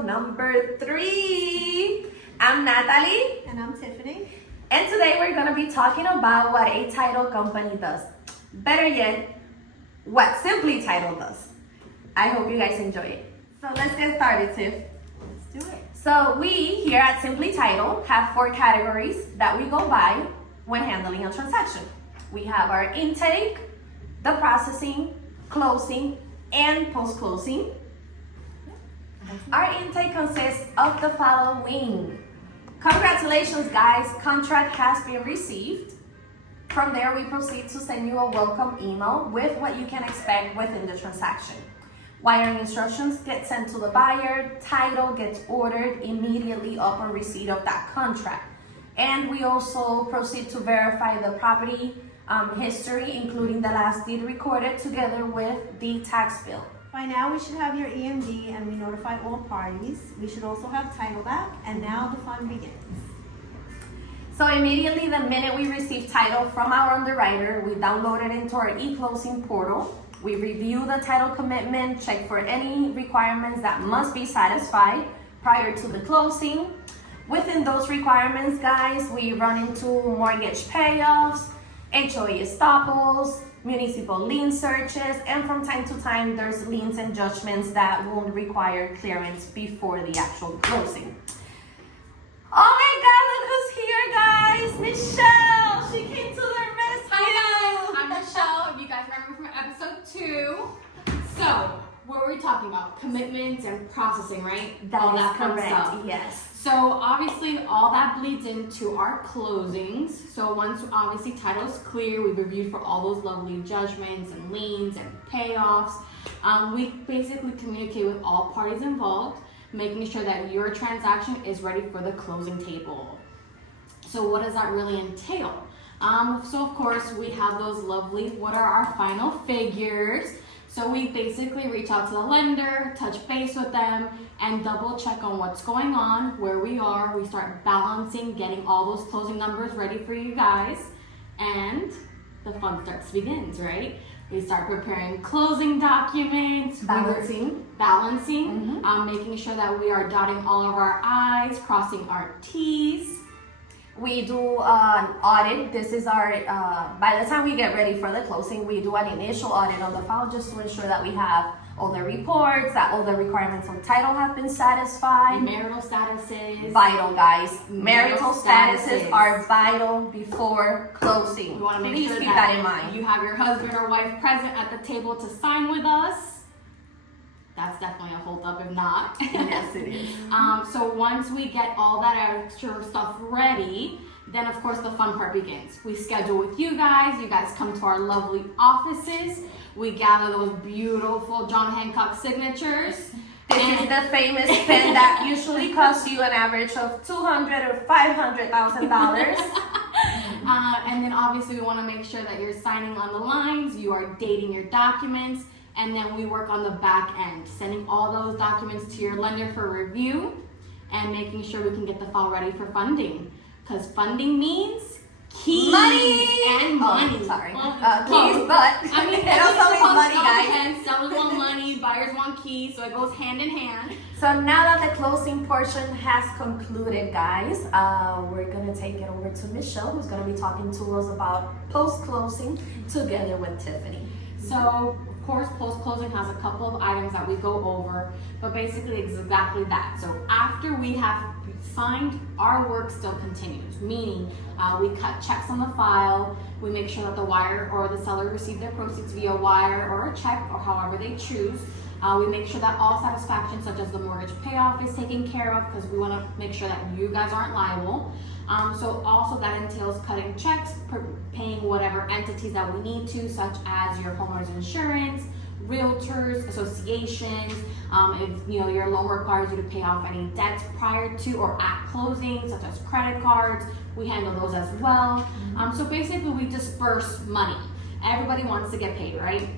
episode number 3. I'm Nathalie. And I'm Tiffany. And today we're going to be talking about what a title company does. Better yet, what Simply Title does. I hope you guys enjoy it. So let's get started, Tiff. Let's do it. So we here at Simply Title have 4 categories that we go by when handling a transaction. We have our intake, the processing, closing, and post-closing. Our intake consists of the following. Congratulations, guys, contract has been received. From there, we proceed to send you a welcome email with what you can expect within the transaction. Wiring instructions get sent to the buyer, title gets ordered immediately upon receipt of that contract. And we also proceed to verify the property history, including the last deed recorded together with the tax bill. By now, we should have your EMD and we notify all parties. We should also have title back, and now the fun begins. So immediately the minute we receive title from our underwriter, we download it into our e-closing portal. We review the title commitment, check for any requirements that must be satisfied prior to the closing. Within those requirements, guys, we run into mortgage payoffs, HOA estoppels, municipal lien searches, and from time to time, there's liens and judgments that will require clearance before the actual closing. Oh my God, look who's here, guys! Michelle! She came to the rescue! Hi guys, I'm Michelle, if you guys remember from episode 2. So, what were we talking about? Commitments and processing, right? All that fun correct, stuff. yes. So obviously all that bleeds into our closings. So once obviously title is clear, we've reviewed for all those lovely judgments and liens and payoffs. We basically communicate with all parties involved, making sure that your transaction is ready for the closing table. So what does that really entail? So of course we have those lovely, what are our final figures? So we basically reach out to the lender, touch base with them, and double check on what's going on, where we are. We start balancing, getting all those closing numbers ready for you guys, and the fun begins, right? We start preparing closing documents, Balancing, making sure that we are dotting all of our I's, crossing our T's. We do an audit. This is our, by the time we get ready for the closing, we do an initial audit on the file just to ensure that we have all the reports, that all the requirements on title have been satisfied. Marital statuses. Vital, guys. Marital statuses are vital before closing. You want to make Please sure keep that in mind. You have your husband or wife present at the table to sign with us. That's definitely a hold up if not. Yes, it is. So once we get all that extra stuff ready, then of course the fun part begins. We schedule with you guys come to our lovely offices. We gather those beautiful John Hancock signatures. This is the famous pen that usually costs you an average of $200,000 or $500,000. And then obviously we want to make sure that you're signing on the lines, you are dating your documents, and then we work on the back end, sending all those documents to your lender for review and making sure we can get the file ready for funding. Because funding means keys and money. Oh, sorry. Keys, but I mean, it also means money, guys. And sellers want money, buyers want keys, so it goes hand in hand. So now that the closing portion has concluded, guys, we're gonna take it over to Michelle, who's gonna be talking to us about post-closing together with Tiffany. So, of course, post-closing has a couple of items that we go over, but basically it's exactly that. So after we have signed, our work still continues, meaning we cut checks on the file, we make sure that the buyer or the seller receive their proceeds via wire or a check or however they choose. We make sure that all satisfaction, such as the mortgage payoff, is taken care of because we want to make sure that you guys aren't liable. So also that entails cutting checks, paying whatever entities that we need to, such as your homeowner's insurance, realtors, associations. If your loan requires you to pay off any debts prior to or at closing, such as credit cards, we handle those as well. So basically we disperse money. Everybody wants to get paid, right?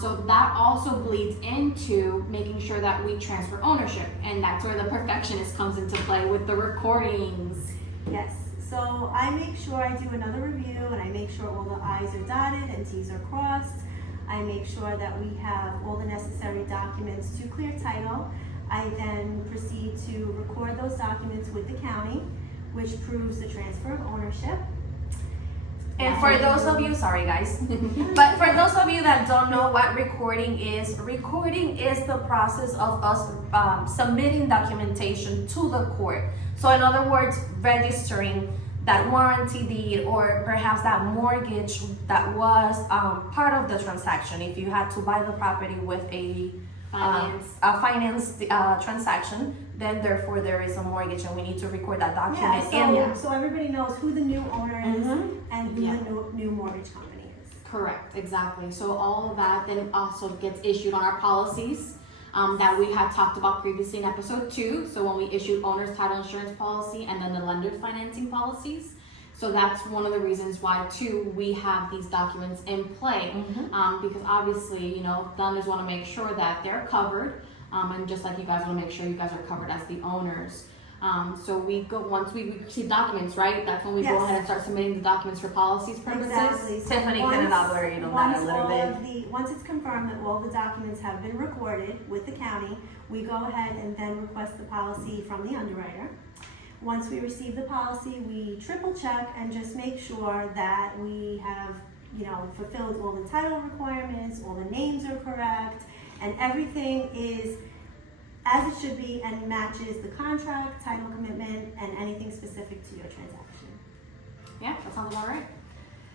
So that also bleeds into making sure that we transfer ownership, and that's where the perfectionist comes into play with the recordings. Yes, so I make sure I do another review and I make sure all the I's are dotted and T's are crossed. I make sure that we have all the necessary documents to clear title. I then proceed to record those documents with the county, which proves the transfer of ownership. And for those of you, sorry guys, but for those of you that don't know what recording is the process of us submitting documentation to the court. So in other words, registering that warranty deed or perhaps that mortgage that was part of the transaction. If you had to buy the property with a finance transaction, then therefore there is a mortgage and we need to record that document. So everybody knows who the new owner is and who the new mortgage company is. Correct, exactly. So all of that then also gets issued on our policies that we had talked about previously in episode 2. So when we issued owner's title insurance policy and then the lender's financing policies. So that's one of the reasons why too we have these documents in play, because obviously, you know, lenders want to make sure that they're covered, and just like you guys want to make sure you guys are covered as the owners. So we go, once we receive documents, right? That's when we go ahead and start submitting the documents for policies purposes. Exactly. So Tiffany can elaborate on that a little bit. Once it's confirmed that all the documents have been recorded with the county, we go ahead and then request the policy from the underwriter. Once we receive the policy, we triple check and just make sure that we have, you know, fulfilled all the title requirements, all the names are correct, and everything is as it should be and matches the contract, title commitment, and anything specific to your transaction. Yeah, that sounds about right.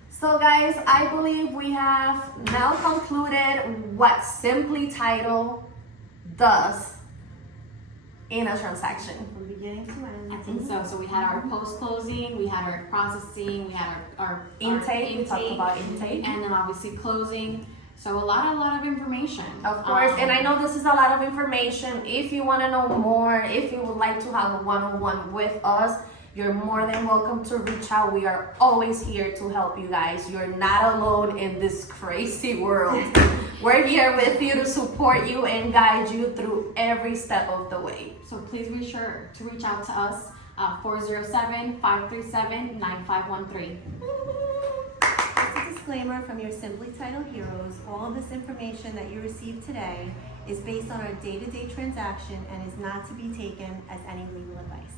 So guys, I believe we have now concluded what Simply Title does in a transaction. From beginning to end. I think so. So we had our post-closing, we had our processing, we had our Intake, we talked about intake. and then obviously closing. So a lot of information. Of course, and I know this is a lot of information. If you want to know more, if you would like to have a one-on-one with us, you're more than welcome to reach out. We are always here to help you guys. You're not alone in this crazy world. We're here with you to support you and guide you through every step of the way. So please be sure to reach out to us, 407-537-9513. Just a disclaimer from your Simply Title heroes, all of this information that you received today is based on our day-to-day transaction and is not to be taken as any legal advice.